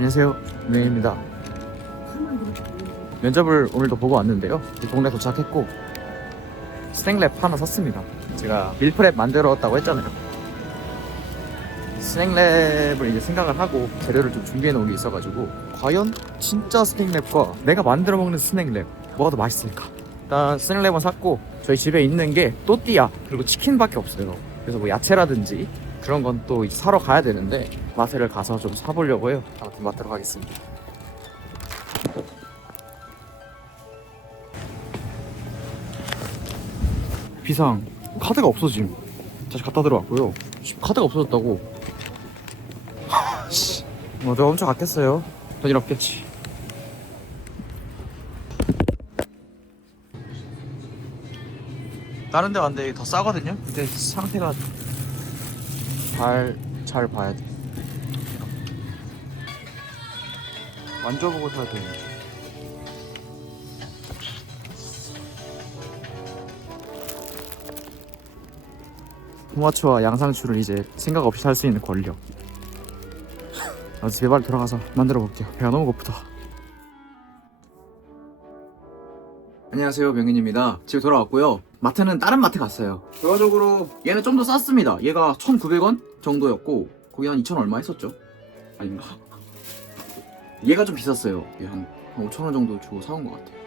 안녕하세요, 명입니다. 면접을 오늘도 보고 왔는데요. 동네 도착했고 스낵랩 하나 샀습니다. 제가 밀프렙 만들었다고 했잖아요. 스낵랩을 이제 생각을 하고 재료를 좀 준비해 놓은 게 있어가지고 과연 진짜 스낵랩과 내가 만들어 먹는 스낵랩 뭐가 더 맛있을까? 일단 스낵랩은 샀고 저희 집에 있는 게 또띠아 그리고 치킨밖에 없어요. 그래서 뭐 야채라든지 그런 건 또 사러 가야 되는데 마트를 가서 좀 사보려고 해요. 아무튼 마트로 가겠습니다. 비상 카드가 없어짐. 다시 갖다 들어왔고요. 카드가 없어졌다고. 뭐 내가 엄청 아꼈어요. 돈이 없겠지. 다른 데 왔는데 더 싸거든요. 근데 상태가 잘 봐야 돼. 만져보고 사야 돼. 홍화초와 양상추를 이제 생각 없이 살 수 있는 권력. 나도 집에 빨리 들어가서 만들어 볼게요. 배가 너무 고프다. 안녕하세요, 명윤입니다. 집에 돌아왔고요. 마트는 다른 마트 갔어요. 결과적으로 얘는 좀 더 쌌습니다. 얘가 1,900원 정도였고 거기 한 2,000 얼마 했었죠? 아닌가? 얘가 좀 비쌌어요. 얘 한 5,000원 정도 주고 사온 것 같아요.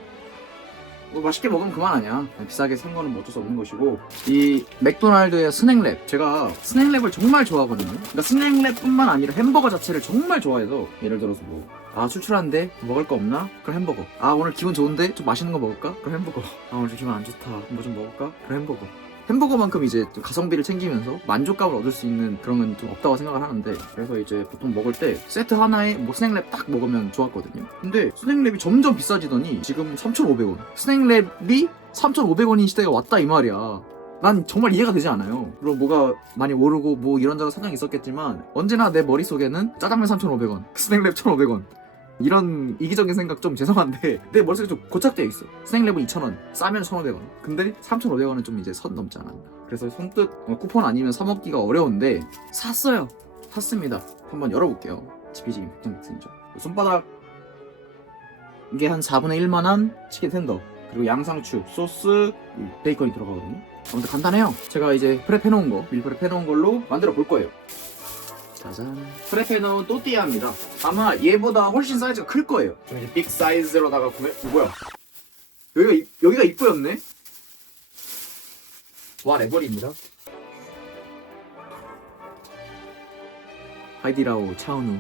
뭐 맛있게 먹으면 그만 아니야. 비싸게 산 거는 뭐 어쩔 수 없는 것이고, 이 맥도날드의 스낵랩, 제가 스낵랩을 정말 좋아하거든요. 그러니까 스낵랩뿐만 아니라 햄버거 자체를 정말 좋아해서, 예를 들어서 뭐 출출한데 먹을 거 없나? 그럼 햄버거. 오늘 기분 좋은데 좀 맛있는 거 먹을까? 그럼 햄버거. 오늘 좀 기분 안 좋다, 뭐 좀 먹을까? 그럼 햄버거. 햄버거만큼 이제 좀 가성비를 챙기면서 만족감을 얻을 수 있는 그런 건 좀 없다고 생각을 하는데, 그래서 이제 보통 먹을 때 세트 하나에 뭐 스낵랩 딱 먹으면 좋았거든요. 근데 스낵랩이 점점 비싸지더니 지금 3,500원. 스낵랩이 3,500원인 시대가 왔다 이 말이야. 난 정말 이해가 되지 않아요. 물론 뭐가 많이 오르고 뭐 이런저런 사정이 있었겠지만 언제나 내 머릿속에는 짜장면 3,500원, 스낵랩 1,500원, 이런 이기적인 생각 좀 죄송한데 내 머릿속에 좀 고착되어 있어. 스낵랩은 2,000원, 싸면 1,500원. 근데 3,500원은 좀 이제 선 넘지 않았나. 그래서 손뜻 쿠폰 아니면 사 먹기가 어려운데 샀어요. 샀습니다. 한번 열어볼게요. 지피지 백전백승이죠. 손바닥 이게 한 4분의 1만한 치킨 텐더, 그리고 양상추, 소스, 베이컨이 들어가거든요. 아무튼 간단해요. 제가 이제 프랩해놓은 거, 밀프랩 해놓은 걸로 만들어 볼 거예요. 짜잔. 프레페노 또띠아입니다. 아마 얘보다 훨씬 사이즈가 클 거예요. 좀 이제 빅 사이즈로다가 구매. 뭐야? 여기가 입구였네. 와, 레버리입니다. 하이디라오 차은우.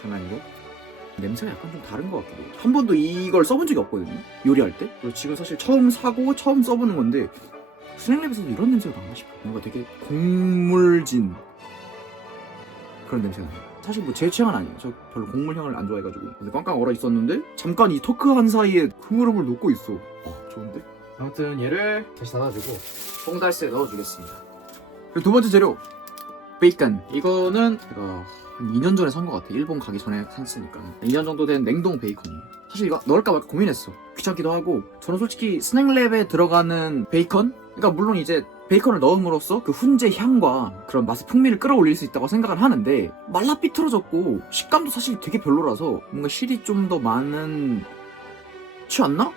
장난이고. 냄새가 약간 좀 다른 것 같기도 해요. 한 번도 이걸 써본 적이 없거든요, 요리할 때. 그리고 지금 사실 처음 사고 처음 써보는 건데 스낵랩에서도 이런 냄새가 나나 싶어. 뭔가 되게 곡물진 그런 냄새가 나요. 사실 뭐 제 취향은 아니에요. 저 별로 곡물향을 안 좋아해가지고. 근데 꽝꽝 얼어 있었는데 잠깐 이 토크한 사이에 흐물흐물 녹고 있어. 좋은데? 아무튼 얘를 다시 닫아주고 뽕달스에 넣어주겠습니다. 그리고 두 번째 재료, 베이컨. 이거는 제가 한 2년 전에 산 것 같아. 일본 가기 전에 샀으니까. 2년 정도 된 냉동 베이컨이에요. 사실 이거 넣을까 말까 고민했어. 귀찮기도 하고. 저는 솔직히 스낵랩에 들어가는 베이컨, 그러니까 물론 이제 베이컨을 넣음으로써 그 훈제 향과 그런 맛의 풍미를 끌어올릴 수 있다고 생각을 하는데 말라 삐뚤어졌고 식감도 사실 되게 별로라서 뭔가 실이 좀 더 많은 취했나?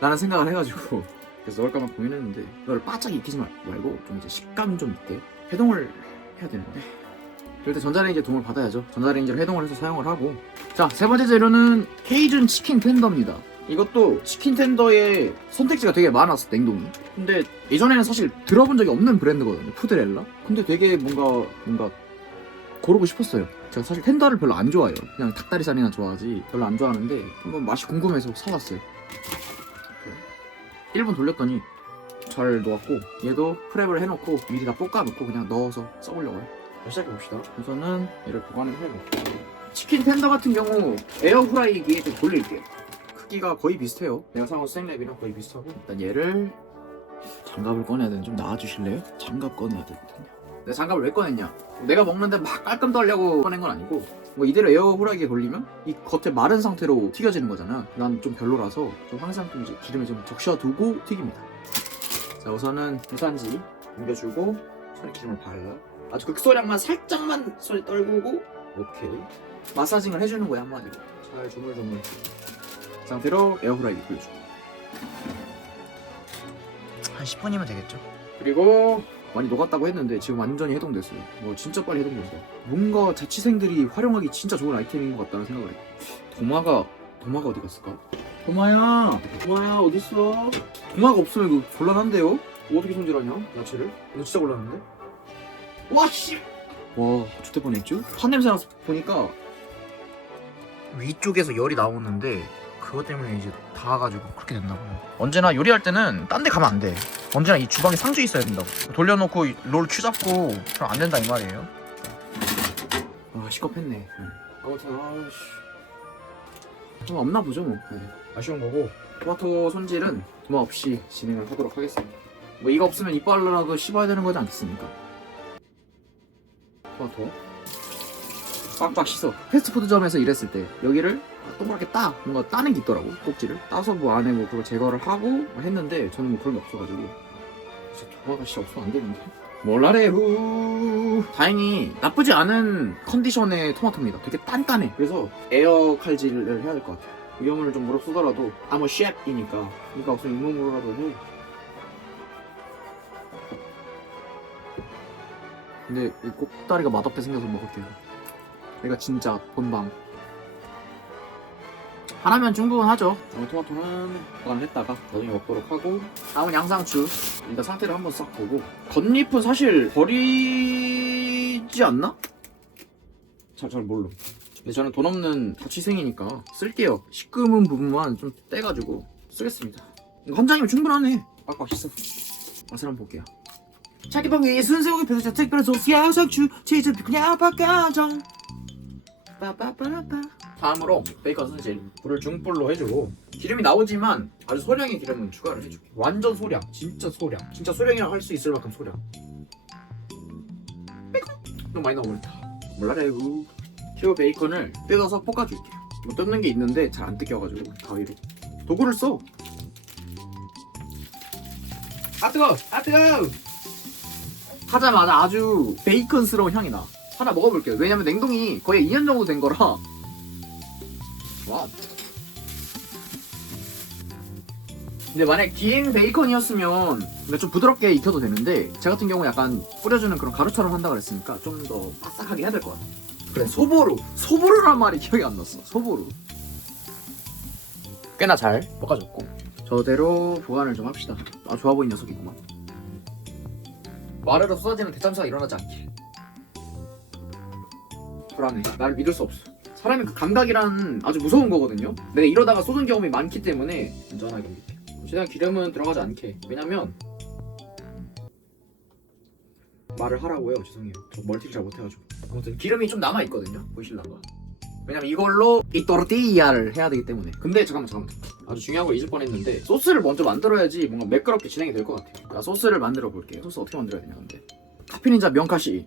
라는 생각을 해가지고 그래서 넣을까 막 고민했는데 이걸 바짝 익히지 말고 좀 이제 식감 좀 있게 해동을 해야 되는데, 그럴 때 전자레인지에 도움을 받아야죠. 전자레인지로 해동을 해서 사용을 하고. 자, 세 번째 재료는 케이준 치킨 텐더입니다. 이것도 치킨 텐더에 선택지가 되게 많았어, 냉동이. 근데 예전에는 사실 들어본 적이 없는 브랜드거든요, 푸드렐라. 근데 되게 뭔가 고르고 싶었어요. 제가 사실 텐더를 별로 안 좋아해요. 그냥 닭다리살이나 좋아하지 별로 안 좋아하는데 한번 맛이 궁금해서 사왔어요. 1분 돌렸더니 잘 녹았고, 얘도 프랩을 해놓고 미리 다 볶아놓고 그냥 넣어서 써보려고 해요. 시작해봅시다. 우선은 얘를 보관을 해요. 치킨 텐더 같은 경우 에어프라이기에 좀 돌릴게요. 크기가 거의 비슷해요. 내가 사온 스낵랩이랑 거의 비슷하고. 일단 얘를 장갑을 꺼내야 되는데 좀 나와주실래요? 장갑 꺼내야 되거든요. 내가 장갑을 왜 꺼냈냐? 내가 먹는데 막 깔끔 떨려고 꺼낸 건 아니고, 뭐 이대로 에어프라이기에 돌리면 이 겉에 마른 상태로 튀겨지는 거잖아. 난 좀 별로라서 좀 항상 좀 이제 기름에 좀 적셔두고 튀깁니다. 자, 우선은 부산지 옮겨주고 손에 기름을 발라 아주 극소량만 살짝만 손에 떨구고 오케이 마사징을 해주는 거야 한마디로. 잘 조물조물 그 상태로 에어프라이기 돌려줘. 한 10분이면 되겠죠. 그리고 많이 녹았다고 했는데 지금 완전히 해동됐어요. 진짜 빨리 해동됐어. 뭔가 자취생들이 활용하기 진짜 좋은 아이템인 것 같다는 생각을 해. 도마가 어디 갔을까? 도마야 어딨어? 도마가 없으면 이거 곤란한데요? 어떻게 손질하냐 야채를? 이거 진짜 곤란한데? 와 씨! 와 좋대 뻔했죠? 탄 냄새 나서 보니까 위쪽에서 열이 나오는데 그것 때문에 이제 닿아가지고 그렇게 됐나 봐요. 언제나 요리할 때는 딴 데 가면 안 돼. 언제나 이 주방에 상주 있어야 된다고. 돌려놓고 롤 큐 잡고 그럼 안 된다 이 말이에요. 아 시겁했네. 아무튼 아씨 좀 없나 보죠 뭐. 네. 아쉬운 거고 토마토 손질은 도마 없이 진행을 하도록 하겠습니다. 이거 없으면 이빨로라도 씹어야 되는 거지 않겠습니까? 토마토 빡빡 씻어. 패스트푸드점에서 일했을 때 여기를 동그랗게 뭔가 따는 게 있더라고. 꼭지를 따서 안에 그걸 제거를 하고 했는데 저는 그런 게 없어가지고 진짜 도마가 진짜 없으면 안 되는데 몰라래 후. 다행히 나쁘지 않은 컨디션의 토마토입니다. 되게 단단해. 그래서 에어 칼질을 해야 될 것 같아요. 위험을 좀 무릅쓰더라도 I'm a chef이니까 그러니까 없으면 잇몸으로라도 해. 근데 이 꼭다리가 맛없게 생겨서 먹을게요. 얘가 진짜 본방 하나면 충분하죠. 토마토는 보관을 했다가 나중에 먹도록 하고 다음은 양상추. 일단 상태를 한번 싹 보고 겉잎은 사실 버리지 않나? 잘 몰라. 근데 저는 돈 없는 자취생이니까 쓸게요. 시큼은 부분만 좀 떼가지고 쓰겠습니다. 이거 한 장이면 충분하네. 빡빡 씻어. 맛을 한번 볼게요. 자기방 위에 순세고기 펴서 특별한 소스 양상추 치즈 그냥 볶아정 빠빠빠빠. 다음으로 베이컨 손질. 불을 중불로 해주고 기름이 나오지만 아주 소량의 기름은 추가를 해줄게. 완전 소량. 진짜 소량. 진짜 소량이라 할 수 있을 만큼 소량. 베이컨! 너무 많이 나오겠다. 몰라래요. 튀어 베이컨을 뜯어서 볶아줄게요. 뜯는 게 있는데 잘 안 뜯겨가지고 가위로. 도구를 써. 아 뜨거! 하자마자 아주 베이컨스러운 향이 나. 하나 먹어볼게요. 왜냐면 냉동이 거의 2년 정도 된 거라. 와. 근데 만약 긴 베이컨이었으면 좀 부드럽게 익혀도 되는데 제 같은 경우 약간 뿌려주는 그런 가루처럼 한다 그랬으니까 좀 더 바삭하게 해야 될 것 같아. 그래 소보루란 말이 기억이 안 났어. 소보루. 꽤나 잘 볶아줬고 저대로 보관을 좀 합시다. 아 좋아 보이는 녀석이구만. 와르르 쏟아지는 대참사가 일어나지 않길. 불안해. 나를 믿을 수 없어. 사람의 그 감각이란 아주 무서운 거거든요. 내가 이러다가 쏟은 경험이 많기 때문에 안전하게 옮길게. 최대한 기름은 들어가지 않게. 왜냐면 말을 하라고요. 죄송해요. 저 멀티를 잘 못해가지고. 아무튼 기름이 좀 남아있거든요. 보이실란가? 왜냐면 이걸로 이 또르띠야를 해야 되기 때문에. 근데 잠깐만. 아주 중요한 걸 잊을 뻔했는데 소스를 먼저 만들어야지 뭔가 매끄럽게 진행이 될 것 같아요. 자, 소스를 만들어 볼게요. 소스 어떻게 만들어야 되냐 근데. 카피닌자 명카시.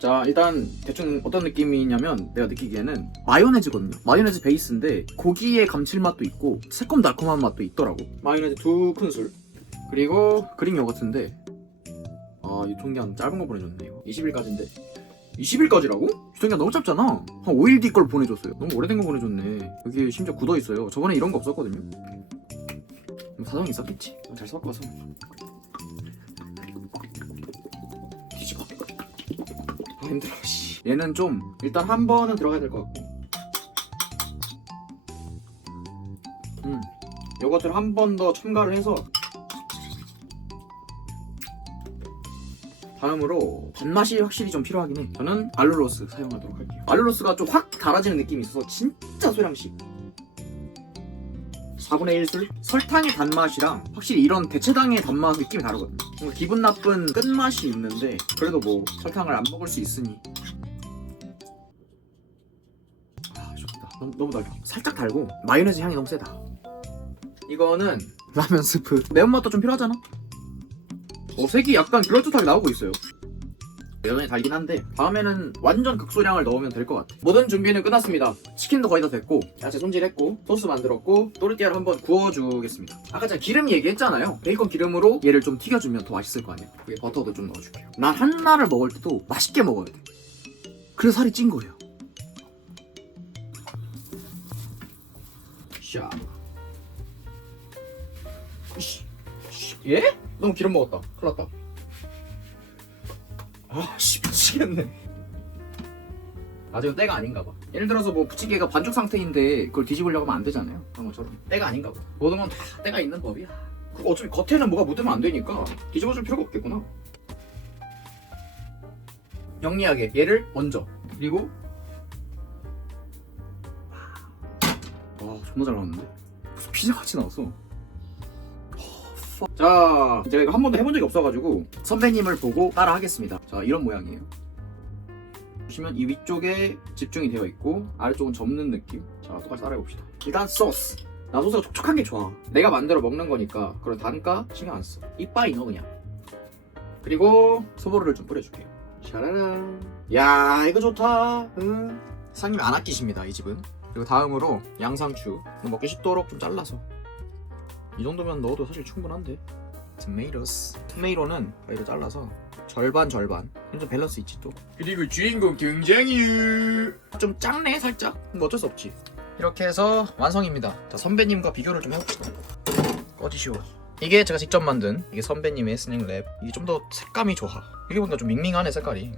자 일단 대충 어떤 느낌이냐면 내가 느끼기에는 마요네즈거든요. 마요네즈 베이스인데 고기의 감칠맛도 있고 새콤달콤한 맛도 있더라고. 마요네즈 2큰술. 그리고 그릭 요거트인데 이 종량 짧은 거 보내줬네. 이거 20일까지인데 20일까지라고? 주통기한 너무 짧잖아. 한 5일 뒤 걸 보내줬어요. 너무 오래된 거 보내줬네. 여기 심지어 굳어있어요. 저번에 이런 거 없었거든요. 사정이 있었겠지. 잘 섞어서 뒤집어. 힘들어. 얘는 좀 일단 한 번은 들어가야 될 것 같고 요것들 한 번 더 첨가를 해서 다음으로 단맛이 확실히 좀 필요하긴 해. 저는 알룰로스 사용하도록 할게요. 알룰로스가 좀 확 달아지는 느낌이 있어서 진짜 소량씩 4분의 1술? 설탕의 단맛이랑 확실히 이런 대체당의 단맛 느낌이 다르거든요. 뭔가 기분 나쁜 끝맛이 있는데 그래도 뭐 설탕을 안 먹을 수 있으니 좋다. 너무 달다. 살짝 달고 마요네즈 향이 너무 세다. 이거는 라면 스프. 매운맛도 좀 필요하잖아. 색이 약간 그럴듯하게 나오고 있어요. 여전히 달긴 한데 다음에는 완전 극소량을 넣으면 될 것 같아. 모든 준비는 끝났습니다. 치킨도 거의 다 됐고 야채 손질했고 소스 만들었고 또르띠아를 한번 구워주겠습니다. 아까 제가 기름 얘기했잖아요. 베이컨 기름으로 얘를 좀 튀겨주면 더 맛있을 거 아니에요. 여기 버터도 좀 넣어줄게요. 난 한나를 먹을 때도 맛있게 먹어야 돼. 그래서 살이 찐 거예요. 샤. 예? 너무 기름 먹었다. 큰일 났다. 아씨 미치겠네. 아직은 때가 아닌가 봐. 예를 들어서 뭐 부침개가 반죽 상태인데 그걸 뒤집으려고 하면 안 되잖아요. 그런 것처럼 때가 아닌가 봐. 모든 건 다 때가 있는 법이야. 그리고 어차피 겉에는 뭐가 묻으면 안 되니까 뒤집어줄 필요가 없겠구나. 영리하게 얘를 얹어. 그리고 와 존나 잘 나왔는데? 무슨 피자같이 나왔어. 자, 제가 이거 한 번도 해본 적이 없어가지고 선배님을 보고 따라 하겠습니다. 자, 이런 모양이에요. 보시면 이 위쪽에 집중이 되어 있고 아래쪽은 접는 느낌. 자, 똑같이 따라해봅시다. 일단 소스. 나 소스가 촉촉한 게 좋아. 내가 만들어 먹는 거니까 그런 단가 신경 안 써. 이빠이 넣어 그냥. 그리고 소보루를 좀 뿌려줄게요. 샤라란. 야, 이거 좋다. 사장님이 안 아끼십니다, 이 집은. 그리고 다음으로 양상추 먹기 쉽도록 좀 잘라서. 이 정도면 넣어도 사실 충분한데. 토메이로는 가위로 잘라서 절반 좀 밸런스 있지 또. 그리고 주인공 등장이유. 좀 작네 살짝. 뭐 어쩔 수 없지. 이렇게 해서 완성입니다. 자, 선배님과 비교를 좀 해봅시다. 꺼지시오. 이게 제가 직접 만든 이게 선배님의 스낵랩. 이게 좀 더 색감이 좋아. 이게 보니까 좀 밍밍하네 색깔이.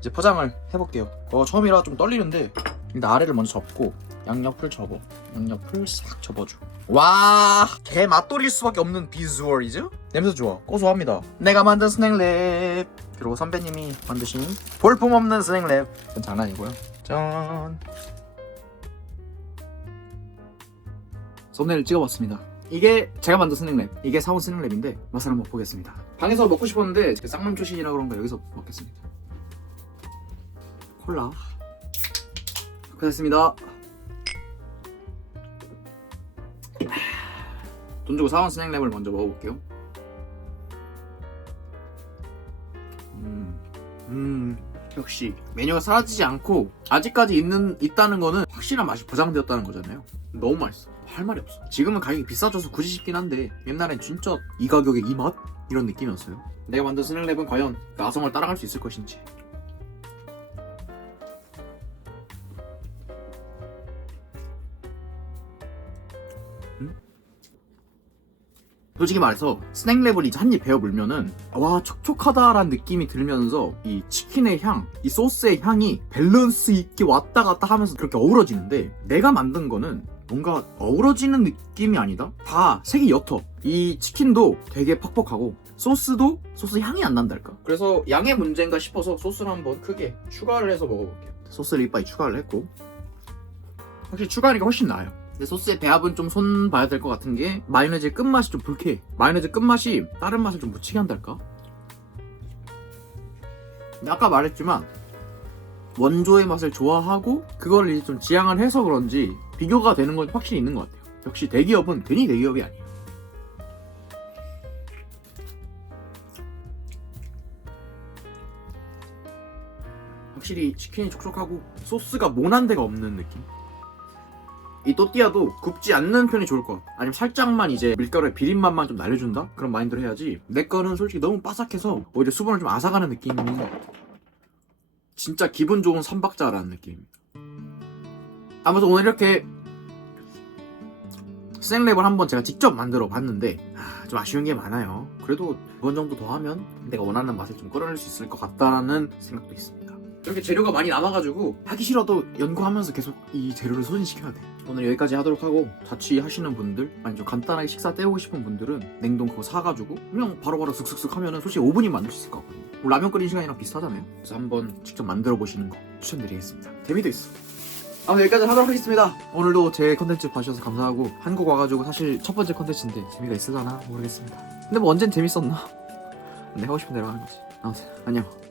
이제 포장을 해볼게요. 처음이라 좀 떨리는데 일단 아래를 먼저 접고 양옆을 접어. 양옆을 싹 접어줘. 와, 개 맛돌일 수밖에 없는 비주얼이죠? 냄새 좋아. 고소합니다. 내가 만든 스낵랩. 그리고 선배님이 만드신 볼품없는 스낵랩. 이건 장난이고요. 짠. 썸네일 찍어봤습니다. 이게 제가 만든 스낵랩. 이게 사온 스낵랩인데 맛을 한번 보겠습니다. 방에서 먹고 싶었는데 쌍남초신이라 그런가 여기서 먹겠습니다. 콜라. 됐습니다. 돈 주고 사온 스낵랩을 먼저 먹어볼게요. 역시 메뉴가 사라지지 않고 아직까지 있다는 거는 확실한 맛이 보장되었다는 거잖아요. 너무 맛있어. 할 말이 없어. 지금은 가격이 비싸져서 굳이 싶긴 한데 옛날엔 진짜 이 가격에 이 맛? 이런 느낌이었어요. 내가 만든 스낵랩은 과연 그 아성을 따라갈 수 있을 것인지. 솔직히 말해서 스낵랩을 이제 한 입 베어 물면은 와 촉촉하다라는 느낌이 들면서 이 치킨의 향, 이 소스의 향이 밸런스 있게 왔다 갔다 하면서 그렇게 어우러지는데 내가 만든 거는 뭔가 어우러지는 느낌이 아니다? 다 색이 옅어. 이 치킨도 되게 퍽퍽하고 소스도 소스 향이 안 난달까? 그래서 양의 문제인가 싶어서 소스를 한번 크게 추가를 해서 먹어볼게요. 소스를 이빨이 추가를 했고 확실히 추가하니까 훨씬 나아요. 근데 소스의 배합은 좀 손 봐야 될 것 같은 게 마요네즈의 끝맛이 좀 불쾌해. 마요네즈 끝맛이 다른 맛을 좀 묻히게 한달까? 근데 아까 말했지만 원조의 맛을 좋아하고 그걸 이제 좀 지향을 해서 그런지 비교가 되는 건 확실히 있는 것 같아요. 역시 대기업은 괜히 대기업이 아니에요. 확실히 치킨이 촉촉하고 소스가 모난 데가 없는 느낌? 이 또띠아도 굽지 않는 편이 좋을 것 같아. 아니면 살짝만 이제 밀가루의 비린맛만 좀 날려준다? 그런 마인드로 해야지. 내 거는 솔직히 너무 바삭해서 오히려 수분을 좀 앗아가는 느낌이 진짜 기분 좋은 삼박자라는 느낌입니다. 아무튼 오늘 이렇게 스낵랩을 한번 제가 직접 만들어 봤는데 좀 아쉬운 게 많아요. 그래도 2번 정도 더 하면 내가 원하는 맛을 좀 끌어낼 수 있을 것 같다는 생각도 있습니다. 이렇게 재료가 많이 남아가지고 하기 싫어도 연구하면서 계속 이 재료를 소진시켜야 돼. 오늘 여기까지 하도록 하고 자취하시는 분들 아니 좀 간단하게 식사 때우고 싶은 분들은 냉동 그거 사가지고 그냥 바로바로 슥슥슥 하면은 솔직히 5분이면 만들 수 있을 것 같거든요. 뭐 라면 끓이는 시간이랑 비슷하잖아요. 그래서 한번 직접 만들어 보시는 거 추천드리겠습니다. 재미도 있어. 아무튼 여기까지 하도록 하겠습니다. 오늘도 제 컨텐츠 봐주셔서 감사하고 한국 와가지고 사실 첫 번째 컨텐츠인데 재미가 있으려나 모르겠습니다. 근데 뭐 언젠 재밌었나? 근데 하고 싶은 대로 하는 거지. 아무튼 안녕.